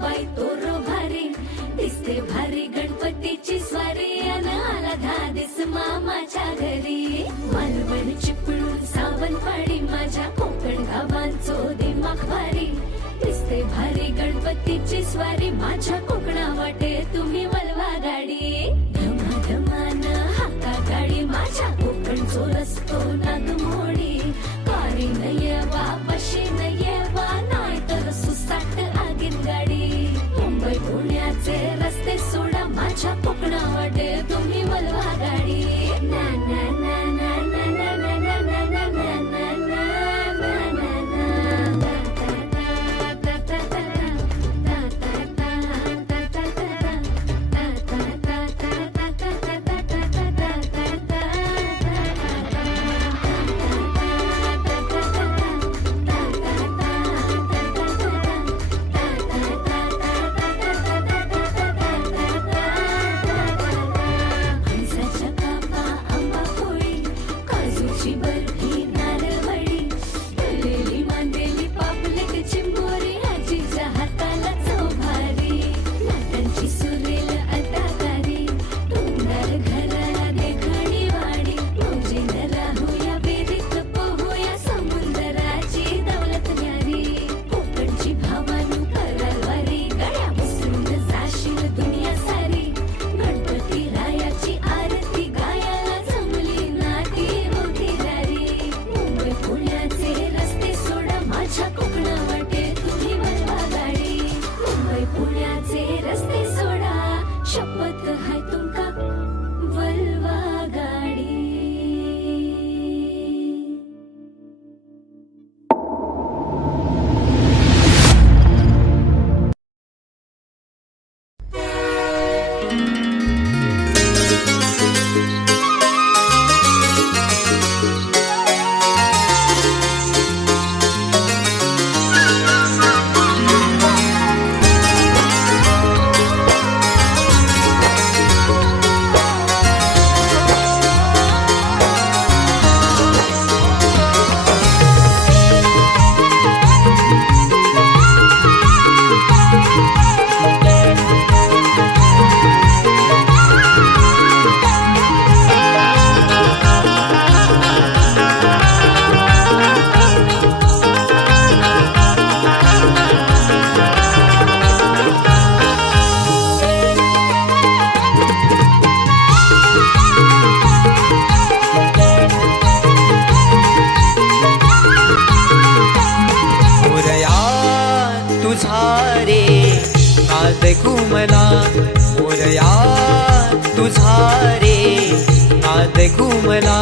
बाई तोरो भारी दिसते भारी गणपतीची स्वारी अन आला धादिस मामाच्या घरी मालवण चिपळूण सावंतवाडी माझ्या कोकण गावांचो दिमाग भारी दिसते भारी गणपतीची स्वारी माझ्या कोकणा वाटे तुम्ही वलवा गाडी धमाधमान हाका गाडी माझ्या कोकणचो रस्तो नागमोडी कारी नयवा बशी नयवा नाय तर सुसाट आगीन गाडी मुंबई पुण्याचे रस्ते सोडा माझ्या कोकणा वाटे तुम्ही वलवा गाडी ना ना ना ना ना ना ना ना ना ना ना घुमला मोरया तुझा रे नाद घुमला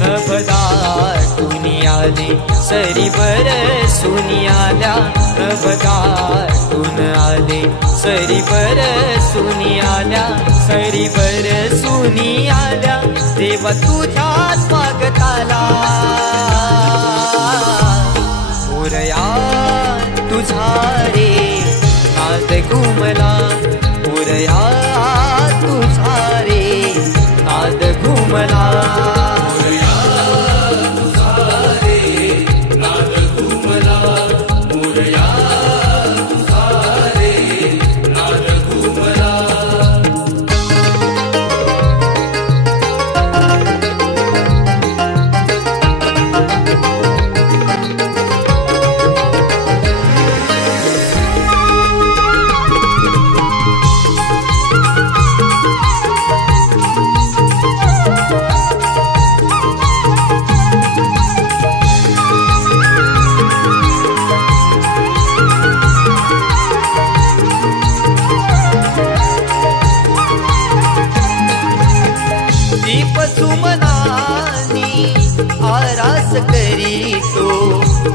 नभदार तुनी आले सरी बरसूनी आल्या नभदार तुन आले सरी बरसूनी आल्या सरी बरसूनी आल्या देवा तुझ्या स्वागताला मोरया तुझा रे नाद घुमला मोरया तुझा रे नाद घुमला मोरया तुझा रे नाद घुमला मोरया तुझा रे नाद घुमला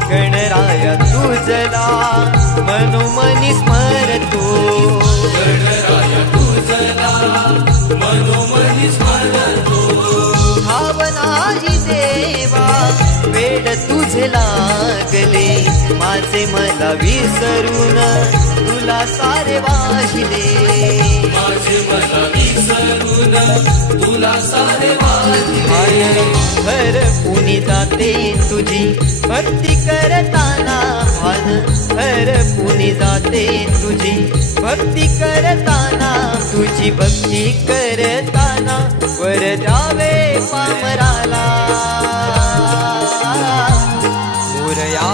गणराया तुझला मनोमनी स्मरतो, गणराया तुझला मनोमनी स्मरतो. भावनाही देवा वेड तुझे लागले, माझे मला विसरून तुला सारे वाहिले, माझे मला विसरून तुला सारे वाहिले. भर पुनी जाते तुझी भक्ती करताना भान, भर पुनी जाते तुझी भक्ती करताना, तुझी भक्ती करताना वर द्यावे पामराला. मोरया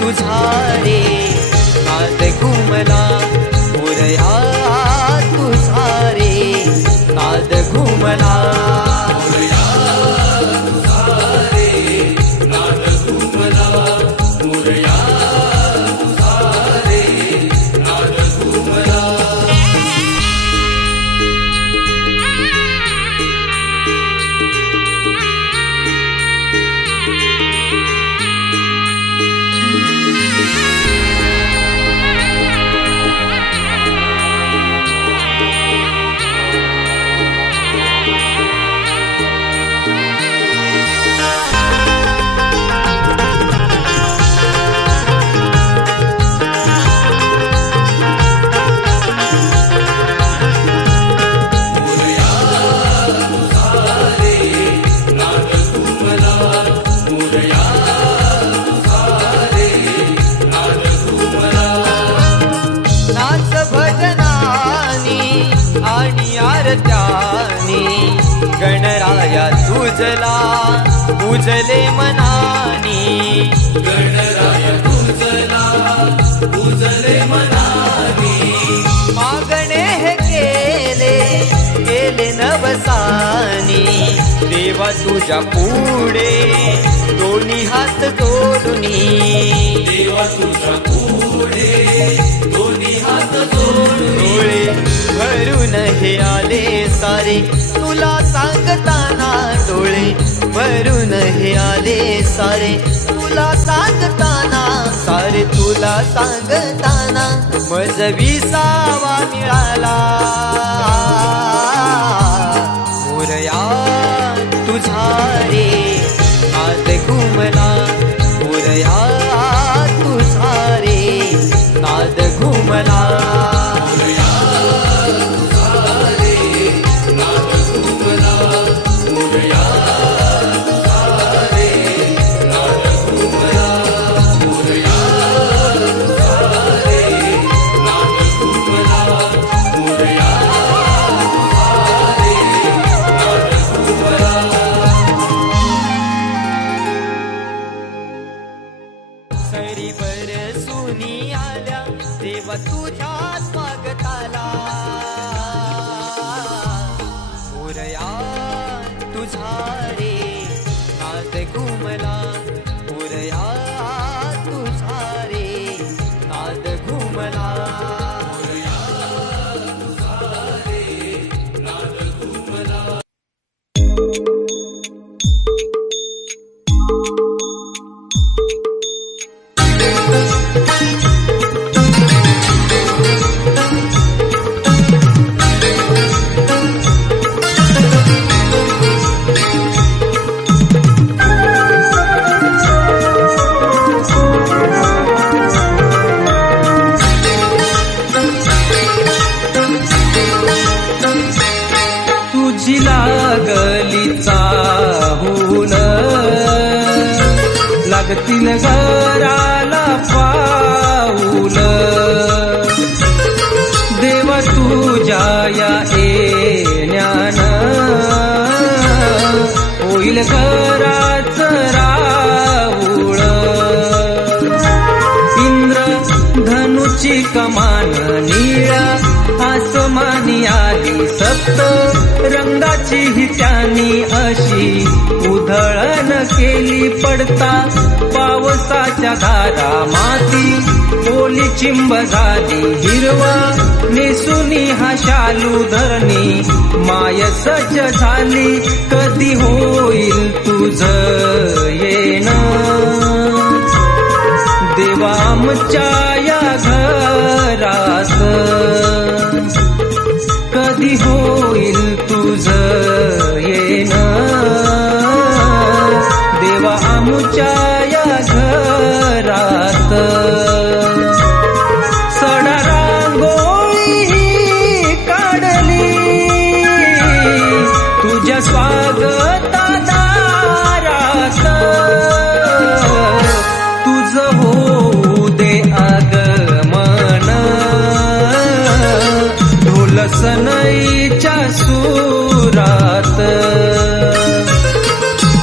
तुझा रे नाद घुमला, मोरया तुझा रे नाद घुमला. नाच भजनानी आणि आरत्यानी गणराया तुझला पूजले मनानी, गणराया तुझला पूजले मनानी. मागणे हे केले नवसानी, देवा तुझ्या पुढे दोन्ही हात जोडुनी, देवा तुझ्या पुढे दोन्ही हात जोडून. डोळे भरून हे आले सारे तुला सांगताना, डोळे भरून हे आले सारे तुला सांगताना, सारे तुला सांगताना मज विसावा मिळाला. मोरया तुझा रे नाद घुमला, मोरया तुझा रे नाद घुमला. सरी बरसुनी आल्या देवा तुझ्या स्वागताला. मोरया तुझा रे नाद घुमला, मोरया तुझा रे नाद घुमला. तुझी लागली चाहूल, लागतील घराला पाऊल. देव तुझ्या या येण्यान होईल घराच राऊळ. इंद्र धनुची कमान निळ्या आसमानी आली, सप्त रंगाची ही त्यानी अशी उधळण केली. पडता पावसाच्या धारा माती ओली चिंब झाली, हिरवा नेसुनी हा शालू धरणी माय सज्ज झाली. कधी होईल तुझ येणं, देवा आमच्या या घरात कधी होईल तुझं येणं देवा आमच्या या घरात सडा रांगोळी काढली तुझ्या स्वागता दारात तुझं होऊ दे आगमन ढोल सनईच्या सुरात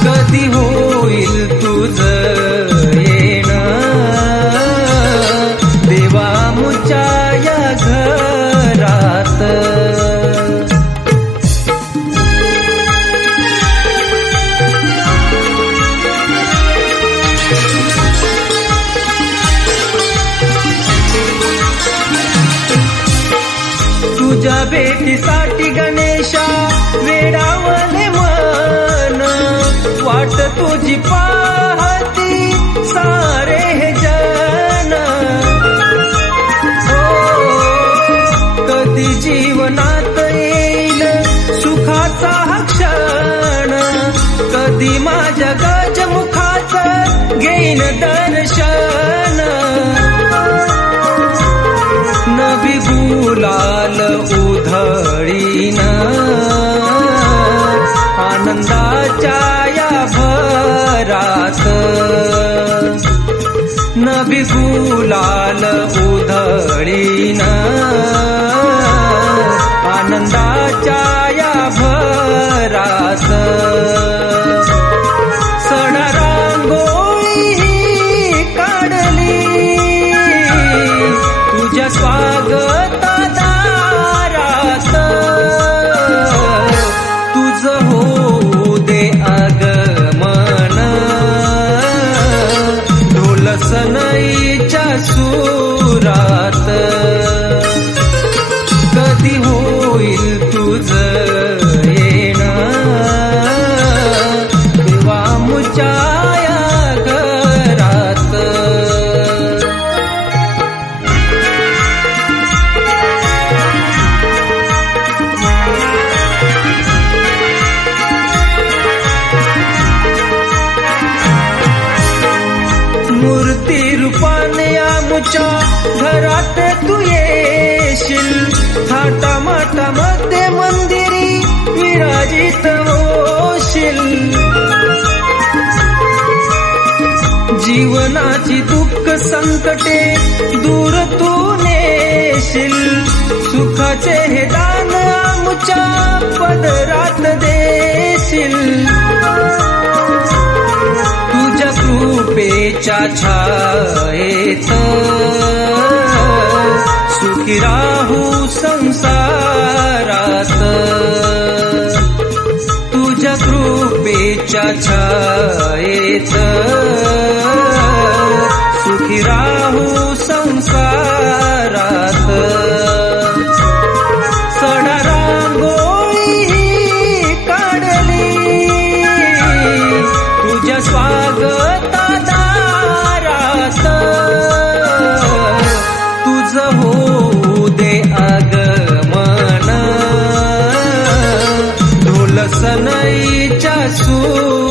कधी होईल तुझं येणं देवा आमच्या या घरात तुझ्या भेटीसाठी गणेशा वेडावले मन वाट तुझी पाहती सारे हे जन हो कधी जीवनात येईल सुखाचा हा क्षण कधी माझ्या गजमुखाचं घेईन दर्शन नवी गुलाल उधळीन आनंदाच्या या भरात नवी गुलाल उधळीन आनंदाच्या या भरात सडा रांगोळी काढली तुझ्या स्वागता दारात तुझं होऊ दे आगमन ढोल सनईच्या सुरात कधी होईल तुझं येणं देवा आमच्या या घरात मूर्ती रूपाने आमच्या घरात तू येशील थाटामाटामध्ये मंदिरी विराजित होशील जीवनाची दुःख संकटे दूर तू नेशील सुखाचे हे दान आमच्या पदरात देशील तुझ्या कृपेच्या छायेत सुखी राहू संसारात तुझ्या कृपेच्या छायेत सुखी राहू संसारात सडा रांगोळी काढली तुझ्या स्वागता दारात तुझं होऊ दे आगमन ढोल सनईच्या सूर